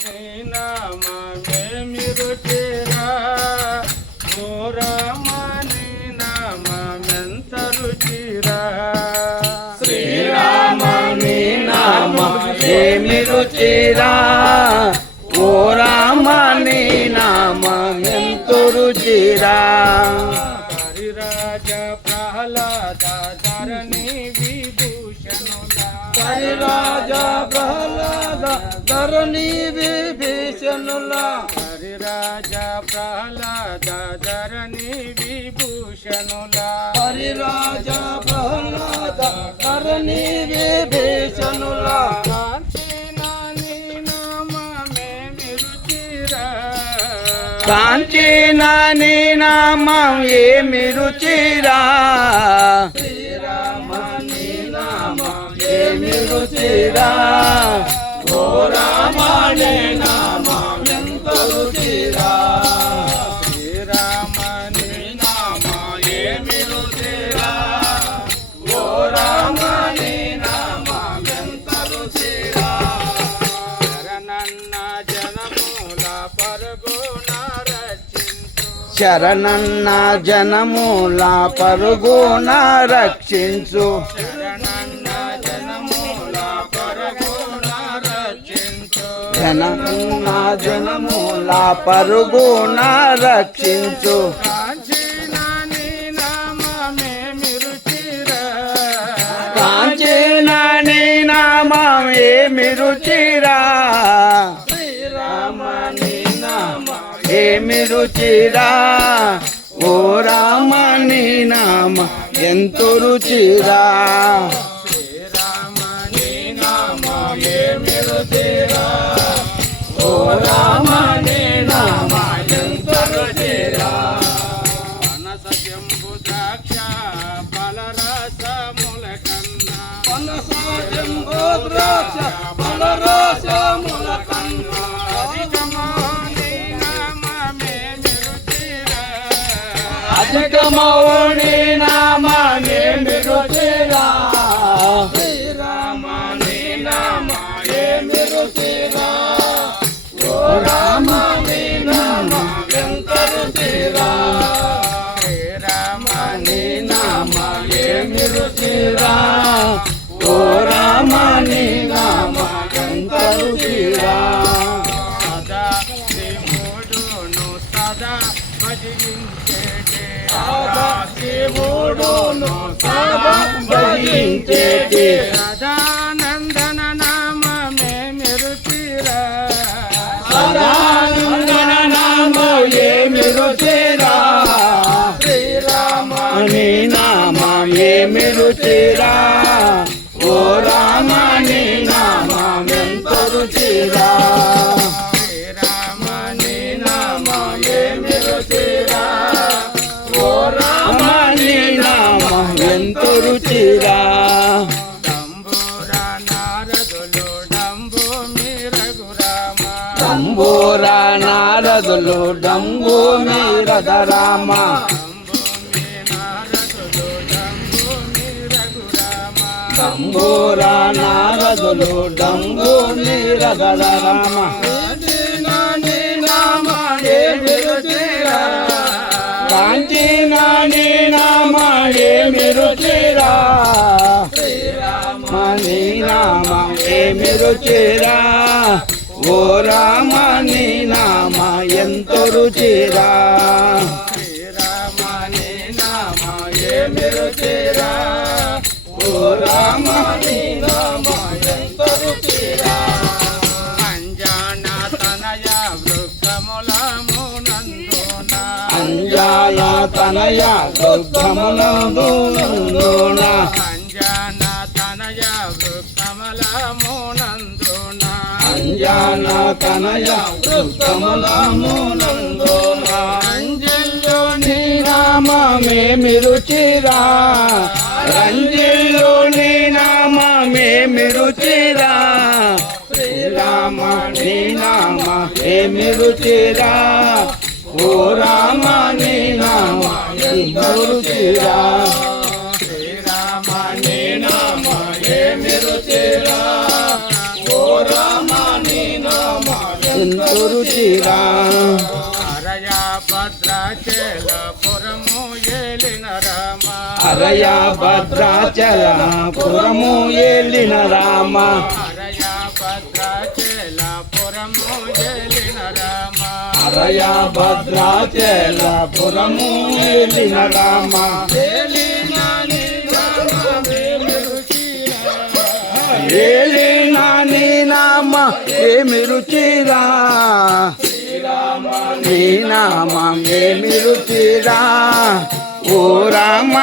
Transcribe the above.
నీ నామమేమి రుచిరా ఓ రామ నీ నామమెంత రుచిరా శ్రీరామ నీ నామమేమి రుచిరా ఓ రామ నీ నామమెంత రుచిరా హరిరాజ ప్రహ్లాద ధరణి విభూషణులా హరిరాజ ప్రహ్లాద ధరణి విభీషణులా హరిరాజ ప్రహ్లాద ధరణి విభూషణులా హరిరాజ ప్రహ్లాద ధరణి విభీషణులా కాంచన నీ నామమేమి రుచిరా కాంచన నీ నామమేమి రుచిరా ఓ రామ నీ నామమెంత రుచిరా శ్రీరామ నీ నామమేమి రుచిరా ఓ రామ నీ నామమెంత రుచిరా శరణన్న జనముల పరుగున రక్షించు శరణన్న జనముల పరుగున రక్షించు శరణన్న జనముల పరుగున రక్షించు కాంచన నీ నామమేమి రుచిరా శ్రీరామ నీ ఏమి రుచిరా ఓ రామ నీ నామ ఎంతో రుచిరా శ్రీరామ నీ నామమేమి రుచిరా ఓ రామ నీ నామమెంత రుచిరా పనస జంబు ద్రాక్ష ఫలరసముల కన్నా పనస జంబు ద్రాక్ష ఫలరసముల కన్నా అధికమౌని నామమేమి రుచిరా శ్రీరామ నీ నామమేమి రుచిరా ఓ రామ నీ నామమెంత రుచిరా శ్రీరామ నీ నామమేమి రుచిరా ఓ రామ నీ నామమెంత రుచిరా సదా శివుడును సదా భజించేటి శివుడును సదా భజించేటి సదానందన నామమేమి రుచిరా సదానందన నామమేమి రుచిరా శ్రీరామ నీ నామమేమి రుచిరా ఓ రామ నీ నామమెంత రుచిరా శ్రీరామ నీ నామమేమి రుచిరా ఓ రామ నీ నామమెంత రుచిరా దంబుర నారదులు డంబు మీరఘురామ తంబూర నారదులు డంబు మీరద రామ తంబూర నారదులు డంబు మీరద రామ నీ నామమేమి రుచిరా కాంచన నీ నామమేమి రుచిరా శ్రీరామ నీ నామమేమి రుచిరా ఓ రామ నీ నామ ఎంత రుచిరా శ్రీరామ నీ నామమేమి రుచిరా ఓ రామ నీ నామ ఎంత రుచిరా అంజన తనయ వృక్షములమునందున అంజాల తనయ దుఃఖమునందున అంజన తనయ వృక్షములమునందున అంజాల తనయ దుఃఖములమునందున అంజల్లో నీ నామమేమి రుచిరా రంజిల్లో నీ నామమేమి రుచిరా శ్రీరామ నీ నామమేమి రుచిరా ఓ రామ నీ నామ ఎంత రుచిరా శ్రీరామ నీ నామమేమి రుచిరా ఓ రామ నీ నామ ఎంతో రుచిరా హరయ భద్రాచలపురము ఏలిన రామ హరయ భద్రాచలపురము ఏలిన రామ హరయ భద్రాచలపురము ఏలిన రామ హరయ భద్రాచలపురము ఏలిన రామ ఏలిన నీ నామమేమి రుచిరా ఏలిన నీ నామ ఏమి రుచిరా నీ నామం ఏమి రుచిరా ఓ రామ